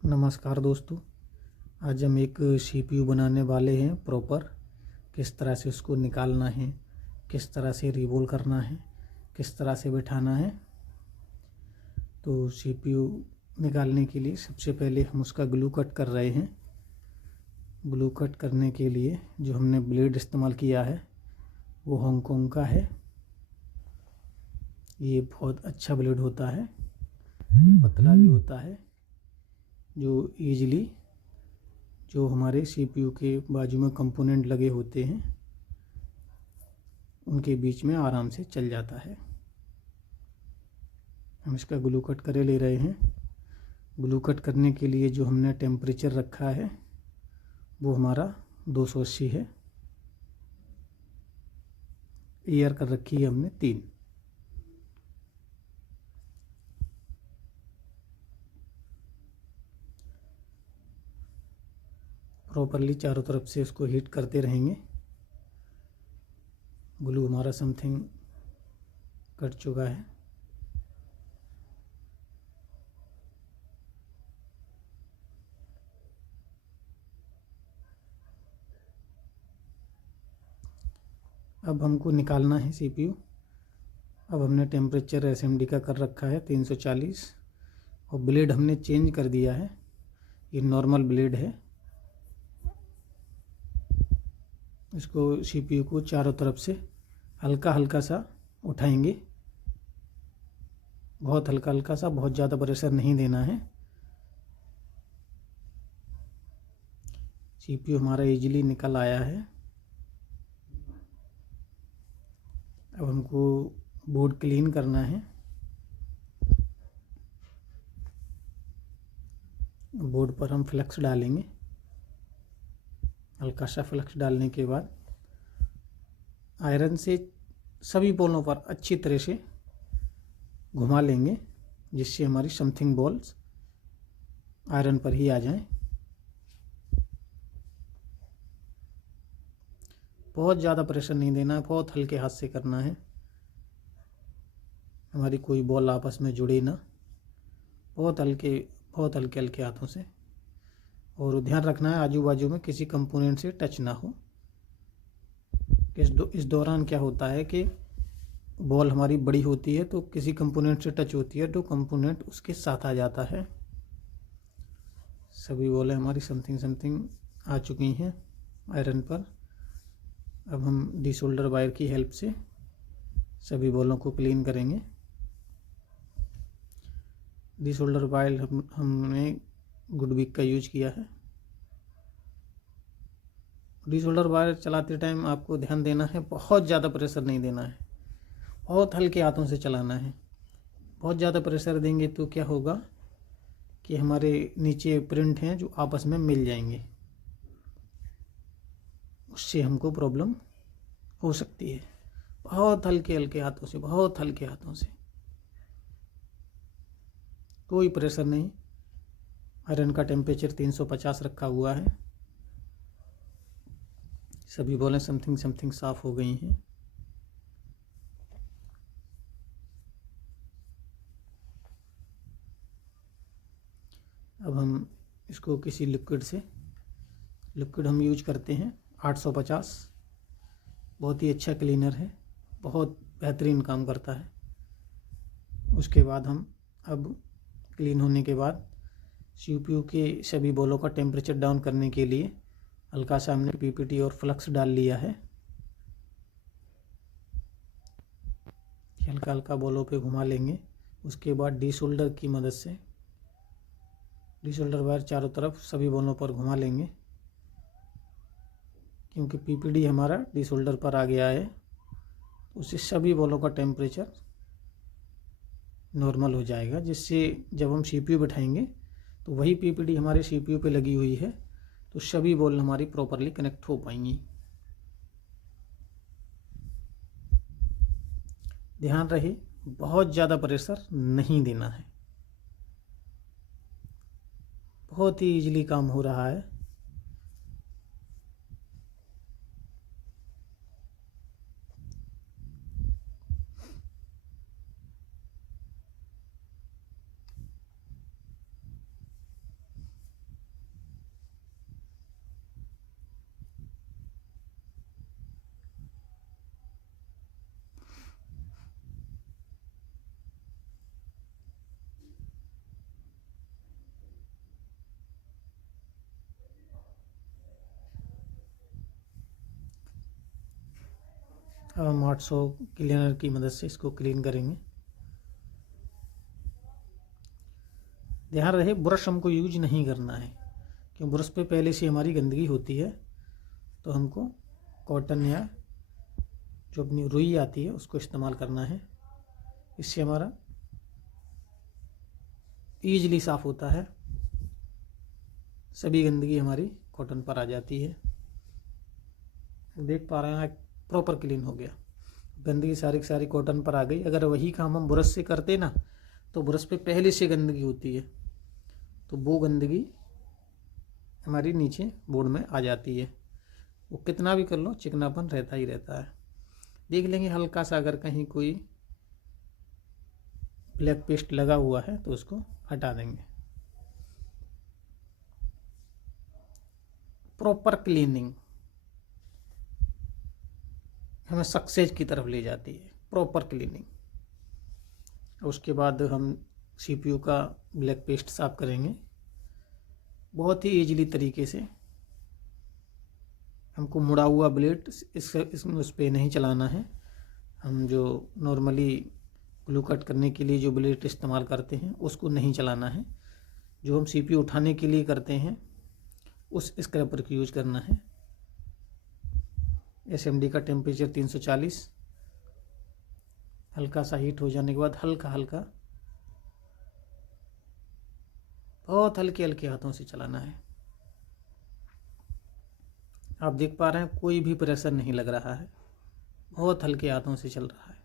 नमस्कार दोस्तों। आज हम एक सीपीयू बनाने वाले हैं प्रॉपर। किस तरह से उसको निकालना है, किस तरह से रिवोल्व करना है, किस तरह से बिठाना है। तो सीपीयू निकालने के लिए सबसे पहले हम उसका ग्लू कट कर रहे हैं। ग्लू कट करने के लिए जो हमने ब्लेड इस्तेमाल किया है वो हांगकांग का है। ये बहुत अच्छा ब्लेड होता है, पतला भी होता है, जो ईजिली जो हमारे सीपीयू के बाजू में कंपोनेंट लगे होते हैं उनके बीच में आराम से चल जाता है। हम इसका ग्लू कट करे ले रहे हैं। ग्लू कट करने के लिए जो हमने टेम्परेचर रखा है वो हमारा 280 है। एयर कर रखी है हमने 3। प्रॉपरली चारों तरफ से उसको हीट करते रहेंगे। ग्लू हमारा समथिंग कट चुका है। अब हमको निकालना है सीपीयू। अब हमने टेम्परेचर एसएमडी का कर रखा है 340 और ब्लेड हमने चेंज कर दिया है। ये नॉर्मल ब्लेड है। इसको सीपीयू को चारों तरफ से हल्का हल्का सा उठाएंगे। बहुत हल्का हल्का सा, बहुत ज़्यादा प्रेशर नहीं देना है। सीपीयू हमारा इजीली निकल आया है। अब हमको बोर्ड क्लीन करना है। बोर्ड पर हम फ्लक्स डालेंगे। हल्का सा फ्लक्स डालने के बाद आयरन से सभी बॉलों पर अच्छी तरह से घुमा लेंगे, जिससे हमारी समथिंग बॉल्स आयरन पर ही आ जाएं। बहुत ज़्यादा प्रेशर नहीं देना है, बहुत हल्के हाथ से करना है, हमारी कोई बॉल आपस में जुड़े ना। बहुत हल्के हल्के हाथों से। और ध्यान रखना है आजू बाजू में किसी कंपोनेंट से टच ना हो। इस दौरान क्या होता है कि बॉल हमारी बड़ी होती है तो किसी कंपोनेंट से टच होती है तो कंपोनेंट उसके साथ आ जाता है। सभी बॉलें हमारी समथिंग आ चुकी हैं आयरन पर। अब हम डिसोल्डर वायर की हेल्प से सभी बॉलों को क्लीन करेंगे। डिसोल्डर वायर हमने गुडविक का यूज किया है। डिसोल्डर वायर चलाते टाइम आपको ध्यान देना है, बहुत ज़्यादा प्रेशर नहीं देना है, बहुत हल्के हाथों से चलाना है। बहुत ज़्यादा प्रेशर देंगे तो क्या होगा कि हमारे नीचे प्रिंट हैं जो आपस में मिल जाएंगे, उससे हमको प्रॉब्लम हो सकती है। बहुत हल्के हल्के हाथों से, बहुत हल्के हाथों से, कोई प्रेशर नहीं। आयरन का टेम्परेचर 350 रखा हुआ है। सभी बॉलें समथिंग साफ हो गई हैं। अब हम इसको किसी लिक्विड हम यूज करते हैं 850। बहुत ही अच्छा क्लीनर है, बहुत बेहतरीन काम करता है। उसके बाद हम अब क्लीन होने के बाद सीपीयू के सभी बॉलों का टेम्परेचर डाउन करने के लिए हल्का सा हमने पीपीटी और फ्लक्स डाल लिया है। हल्का हल्का बॉलों पे घुमा लेंगे। उसके बाद डिसोल्डर की मदद से डिसोल्डर वायर चारों तरफ सभी बॉलों पर घुमा लेंगे। क्योंकि पीपीडी हमारा डिसोल्डर पर आ गया है, उससे सभी बॉलों का टेम्परेचर नॉर्मल हो जाएगा, जिससे जब हम सीपीयू बिठाएंगे तो वही पीपीडी हमारे सीपीयू पे लगी हुई है तो सभी बॉल हमारी प्रॉपरली कनेक्ट हो पाएंगी। ध्यान रहे, बहुत ज़्यादा प्रेशर नहीं देना है। बहुत ही इजीली काम हो रहा है। अब हम 800 क्लीनर की मदद से इसको क्लीन करेंगे। ध्यान रहे ब्रश हमको यूज नहीं करना है, क्योंकि ब्रश पे पहले से हमारी गंदगी होती है। तो हमको कॉटन या जो अपनी रुई आती है उसको इस्तेमाल करना है। इससे हमारा ईजिली साफ़ होता है, सभी गंदगी हमारी कॉटन पर आ जाती है। देख पा रहे हैं प्रॉपर क्लीन हो गया, गंदगी सारी की सारी कॉटन पर आ गई। अगर वही काम हम ब्रश से करते ना तो ब्रश पे पहले से गंदगी होती है, तो वो गंदगी हमारी नीचे बोर्ड में आ जाती है। वो कितना भी कर लो चिकनापन रहता ही रहता है। देख लेंगे हल्का सा अगर कहीं कोई ब्लैक पेस्ट लगा हुआ है तो उसको हटा देंगे। प्रॉपर क्लीनिंग हमें सक्सेस की तरफ ले जाती है, प्रॉपर क्लीनिंग। उसके बाद हम सीपीयू का ब्लैक पेस्ट साफ करेंगे बहुत ही ईजिली तरीके से। हमको मुड़ा हुआ ब्लेड इसमें उस पर नहीं चलाना है। हम जो नॉर्मली ग्लू कट करने के लिए जो ब्लेड इस्तेमाल करते हैं उसको नहीं चलाना है। जो हम सीपीयू उठाने के लिए करते हैं उस स्क्रैपर की यूज करना है। एसएमडी का टेम्परेचर 340, हल्का सा हीट हो जाने के बाद हल्का हल्का बहुत हल्के हल्के हाथों से चलाना है। आप देख पा रहे हैं कोई भी प्रेशर नहीं लग रहा है, बहुत हल्के हाथों से चल रहा है।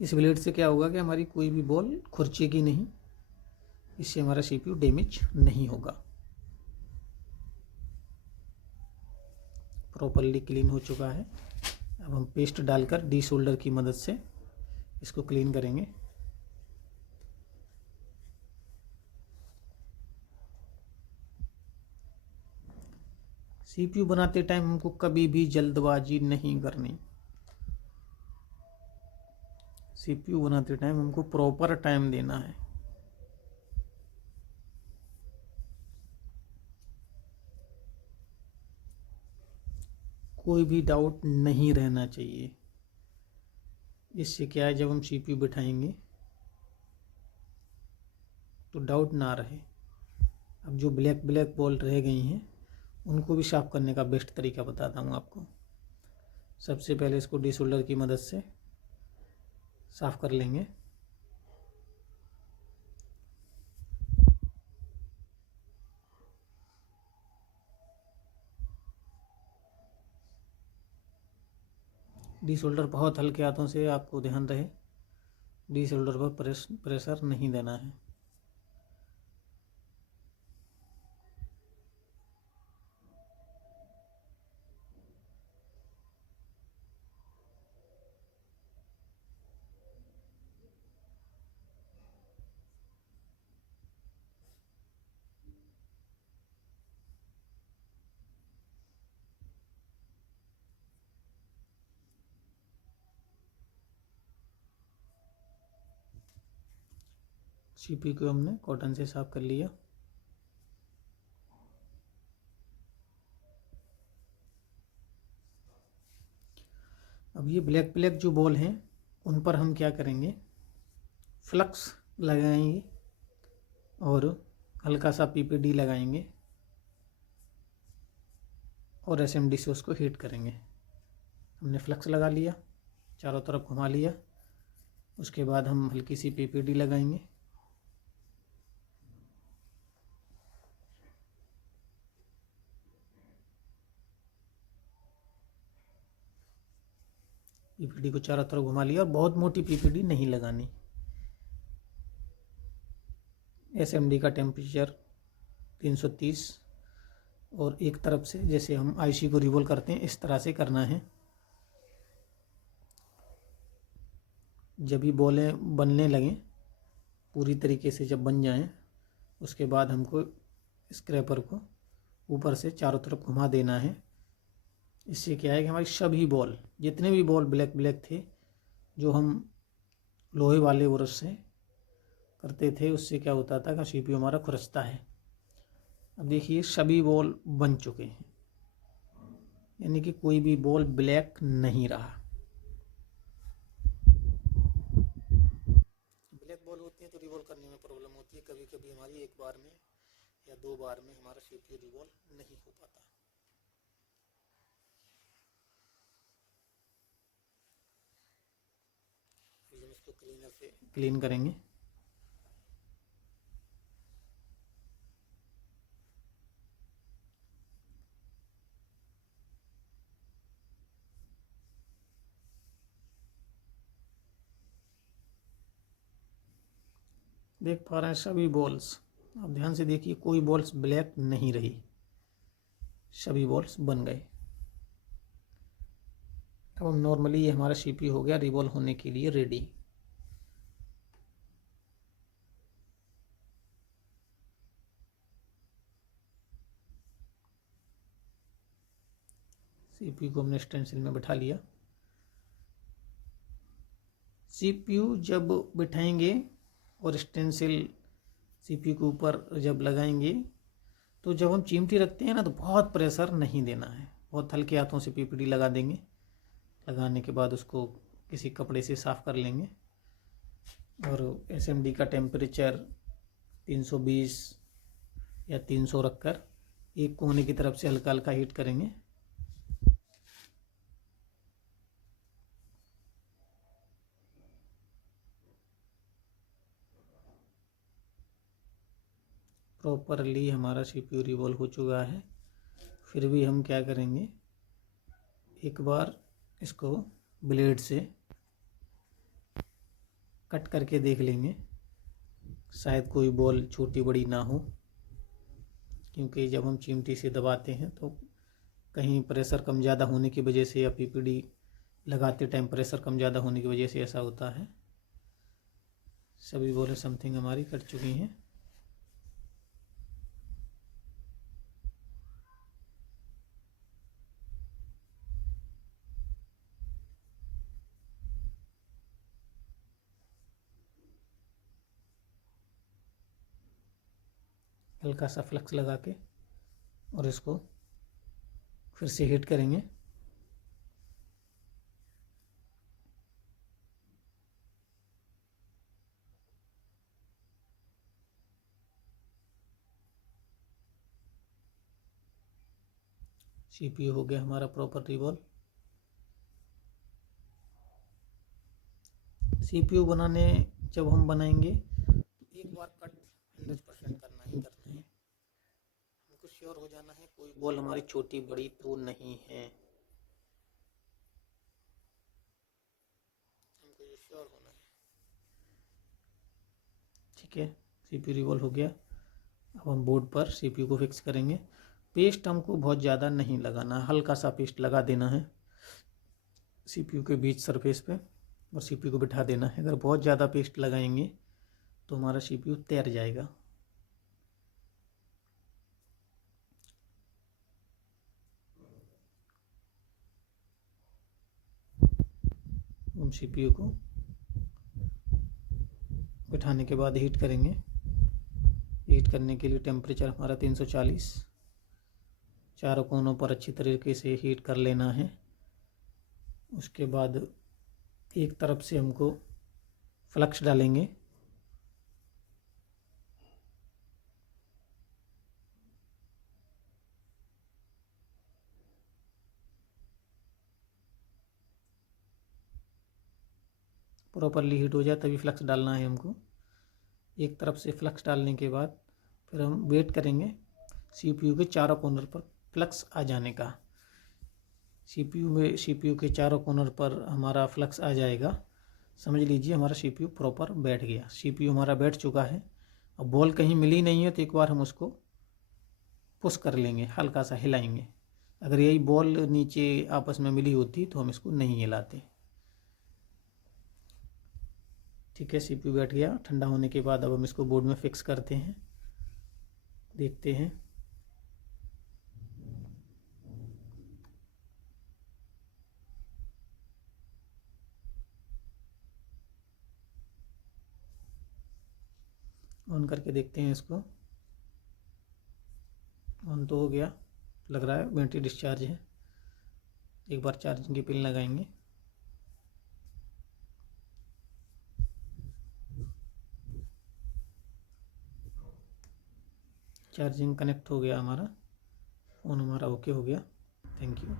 इस ब्लेड से क्या होगा कि हमारी कोई भी बॉल खुरचेगी नहीं, इससे हमारा सीपीयू डैमेज नहीं होगा। प्रॉपर्ली क्लीन हो चुका है। अब हम पेस्ट डालकर डी शोल्डर की मदद से इसको क्लीन करेंगे। सीपीयू बनाते टाइम हमको कभी भी जल्दबाजी नहीं करनी। सीपीयू बनाते टाइम हमको प्रॉपर टाइम देना है। कोई भी डाउट नहीं रहना चाहिए। इससे क्या है, जब हम सीपीयू बिठाएंगे तो डाउट ना रहे। अब जो ब्लैक ब्लैक बॉल रह गई हैं उनको भी साफ़ करने का बेस्ट तरीका बताता हूँ आपको। सबसे पहले इसको डी शोल्डर की मदद से साफ़ कर लेंगे। डी शोल्डर बहुत हल्के हाथों से, आपको ध्यान रहे डी शोल्डर पर प्रेशर नहीं देना है। सीपीयू को हमने कॉटन से साफ कर लिया। अब ये ब्लैक ब्लैक जो बॉल हैं उन पर हम क्या करेंगे, फ्लक्स लगाएंगे और हल्का सा पीपीडी लगाएंगे और एसएमडी से उसको हीट करेंगे। हमने फ्लक्स लगा लिया, चारों तरफ घुमा लिया। उसके बाद हम हल्की सी पीपीडी लगाएंगे। पीपीडी को चारों तरफ घुमा लिया और बहुत मोटी पीपीडी नहीं लगानी। एसएमडी का टेम्परेचर 330 और एक तरफ से जैसे हम आईसी को रिवॉल्व करते हैं इस तरह से करना है। जब भी बॉलें बनने लगें पूरी तरीके से जब बन जाएं, उसके बाद हमको स्क्रैपर को ऊपर से चारों तरफ घुमा देना है। इससे क्या है कि हमारी सभी बॉल, जितने भी बॉल ब्लैक ब्लैक थे जो हम लोहे वाले ब्रश से करते थे, उससे क्या होता था कि सीपीयू हमारा खुरचता है। अब देखिए सभी बॉल बन चुके हैं, यानी कि कोई भी बॉल ब्लैक नहीं रहा। ब्लैक बॉल होती है तो रिवॉल्व करने में प्रॉब्लम होती है, कभी कभी हमारी एक बार में या 2 बार में हमारा सीपीयू रिवॉल्व नहीं हो पाता। फिर हम इसको क्लीनर से क्लीन करेंगे। देख पा रहे हैं सभी बॉल्स, अब ध्यान से देखिए कोई बॉल्स ब्लैक नहीं रही, सभी बॉल्स बन गए। अब हम नॉर्मली ये हमारा सीपीयू हो गया रिवॉल्व होने के लिए रेडी। सीपीयू को हमने स्टेंसिल में बैठा लिया। सीपीयू जब बिठाएंगे और स्टेंसिल सीपीयू के ऊपर जब लगाएंगे तो जब हम चिमटी रखते हैं ना तो बहुत प्रेशर नहीं देना है, बहुत हल्के हाथों से पीपीडी लगा देंगे। लगाने के बाद उसको किसी कपड़े से साफ़ कर लेंगे और एसएमडी का टेम्परेचर 320 या 300 रखकर एक कोने की तरफ से हल्का हल्का हीट करेंगे। प्रॉपरली हमारा सीपीयू रिवॉल्व हो चुका है। फिर भी हम क्या करेंगे, एक बार इसको ब्लेड से कट करके देख लेंगे, शायद कोई बॉल छोटी बड़ी ना हो, क्योंकि जब हम चिमटी से दबाते हैं तो कहीं प्रेशर कम ज़्यादा होने की वजह से या पीपीडी लगाते टाइम प्रेशर कम ज़्यादा होने की वजह से ऐसा होता है। सभी बॉलें समथिंग हमारी कट चुकी हैं। हल्का सा फ्लक्स लगा के और इसको फिर से हीट करेंगे। सीपीयू हो गया हमारा प्रॉपर रिवॉल्व। सीपीयू बनाने जब हम बनाएंगे तो एक बार कट 100% करना ही करना है। हमको श्योर हो जाना है कोई बॉल हमारी छोटी बड़ी तो नहीं है, हमको ये श्योर होना है। ठीक है, सीपीयू रिवॉल्व हो गया। अब हम बोर्ड पर सीपीयू को फिक्स करेंगे। पेस्ट हमको बहुत ज़्यादा नहीं लगाना, हल्का सा पेस्ट लगा देना है सीपीयू के बीच सरफेस पे और सीपीयू को बिठा देना है। अगर बहुत ज़्यादा पेस्ट लगाएंगे तो हमारा सीपीयू तैर जाएगा। हम सीपीयू को बिठाने के बाद हीट करेंगे। हीट करने के लिए टेम्परेचर हमारा 340, चारों कोनों पर अच्छी तरीके से हीट कर लेना है। उसके बाद एक तरफ से हमको फ्लक्स डालेंगे। प्रॉपरली हीट हो जाए तभी फ्लक्स डालना है हमको। एक तरफ से फ्लक्स डालने के बाद फिर हम वेट करेंगे सीपीयू के चारों कॉर्नर पर फ्लक्स आ जाने का। सीपीयू के चारों कॉर्नर पर हमारा फ्लक्स आ जाएगा, समझ लीजिए हमारा सीपीयू प्रॉपर बैठ गया। सीपीयू हमारा बैठ चुका है। अब बॉल कहीं मिली नहीं है तो एक बार हम उसको पुश कर लेंगे, हल्का सा हिलाएंगे। अगर यही बॉल नीचे आपस में मिली होती तो हम इसको नहीं हिलाते। ठीक है, सीपीयू बैठ गया। ठंडा होने के बाद अब हम इसको बोर्ड में फिक्स करते हैं, देखते हैं। ऑन करके देखते हैं इसको। ऑन तो हो गया, लग रहा है बैटरी डिस्चार्ज है। एक बार चार्जिंग की पिन लगाएंगे। चार्जिंग कनेक्ट हो गया हमारा, फ़ोन हमारा ओके हो गया। Thank you.